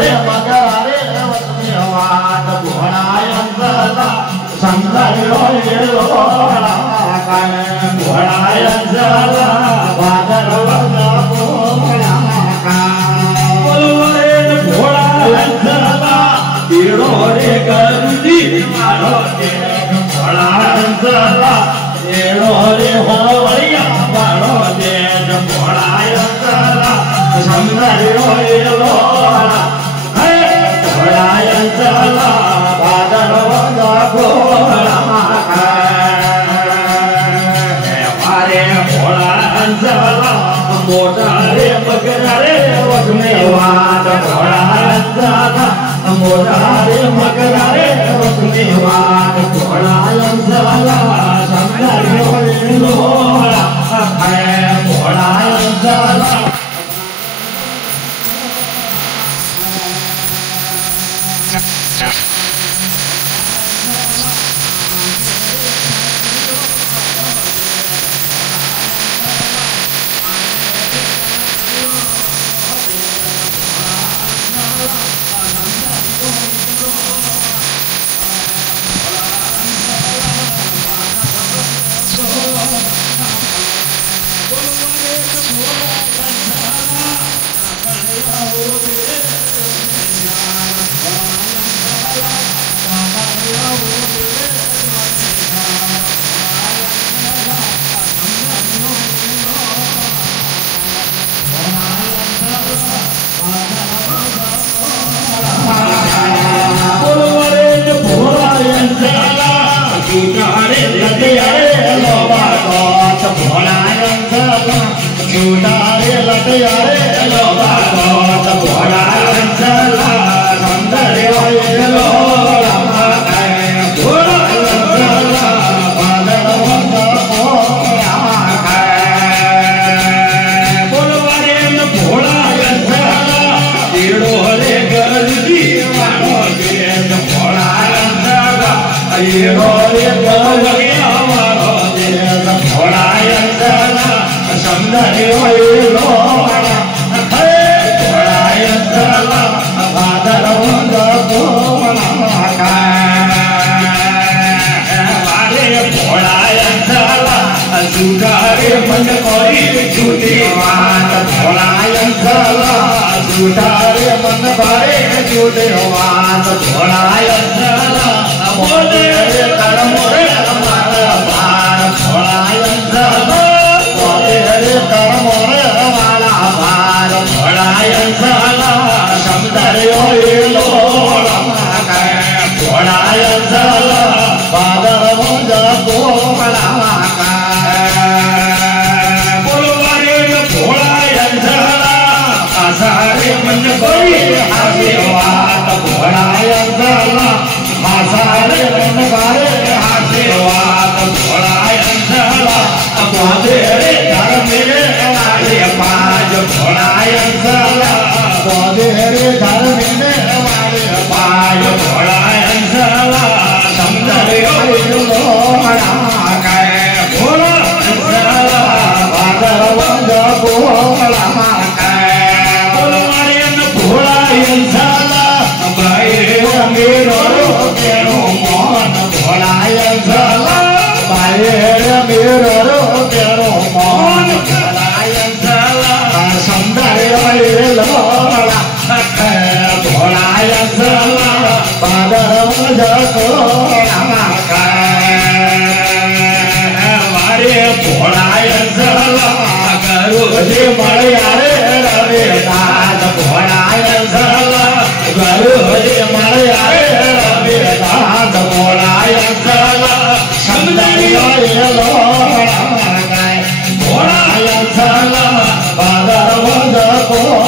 रे मगरा रे वसमेवान घोडायंचला संदर्यो येलोळा काय घोडायंचला भादरवना कोळा काय बोलवरे घोडायंचला बिडो रे गरुजी मारो ते घोडायंचला येळो रे होवळिया मारो ते घोडायंचला संदर्यो येलोळा घोडायंचला भादरवना कोळा काय घोडायंचला मोठा रे मगरा रे वसमेवान घोडायंचला मोठा रे मगरा रे वसमेवान घोडायंचला संदर्यो येलोळा घोडायंचला घोडायंचला भादरवना कोळा